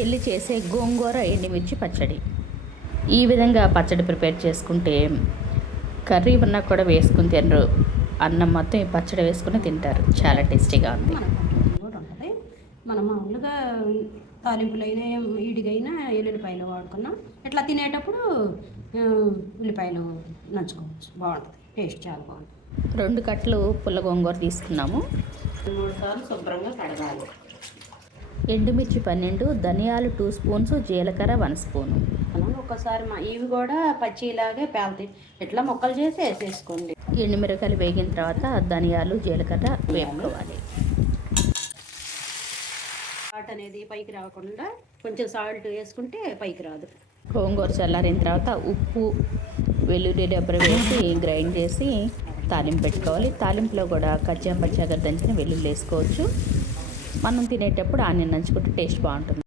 చెల్లి చేసే గోంగూర ఎండుమిర్చి పచ్చడి. ఈ విధంగా పచ్చడి ప్రిపేర్ చేసుకుంటే కర్రీ ఉన్నా కూడా వేసుకుని తినరు, అన్నం మొత్తం ఈ పచ్చడి వేసుకుని తింటారు. చాలా టేస్టీగా ఉంది. కూడా ఉంటుంది. మనం మామూలుగా తాలింపులైనా ఈడిగైనా ఎల్లుల్లిపాయలు వాడుకున్నాం. ఇట్లా తినేటప్పుడు ఉల్లిపాయలు నంచుకోవచ్చు. బాగుంటుంది, టేస్ట్ చాలా బాగుంటుంది. 2 కట్టలు పుల్ల గోంగూర తీసుకున్నాము. 3 సార్లు శుభ్రంగా కడగాలి. ఎండుమిర్చి 12, ధనియాలు 2 స్పూన్స్, జీలకర్ర 1 స్పూను. ఒక్కసారి ఇవి కూడా పచ్చిలాగే పేలుతాయి. ఇట్లా ముక్కలు చేసి వేసేసుకోండి. ఎండుమిరకాయలు వేగిన తర్వాత ధనియాలు, జీలకర్ర వేపుకోవాలి. సాల్ట్ అనేది పైకి రాకుండా కొంచెం సాల్ట్ వేసుకుంటే పైకి రాదు. గోంగూర చల్లారిన తర్వాత ఉప్పు, వెల్లుల్లి డబ్బరు వేసి గ్రైండ్ చేసి తాలింపు పెట్టుకోవాలి. తాలింపులో కూడా కచ్చా పచ్చాగా దంచిన వెల్లుల్లి వేసుకోవచ్చు. మనం తినేటప్పుడు ఆనియన్ నంచుకుంటే టేస్ట్ బాగుంటుంది.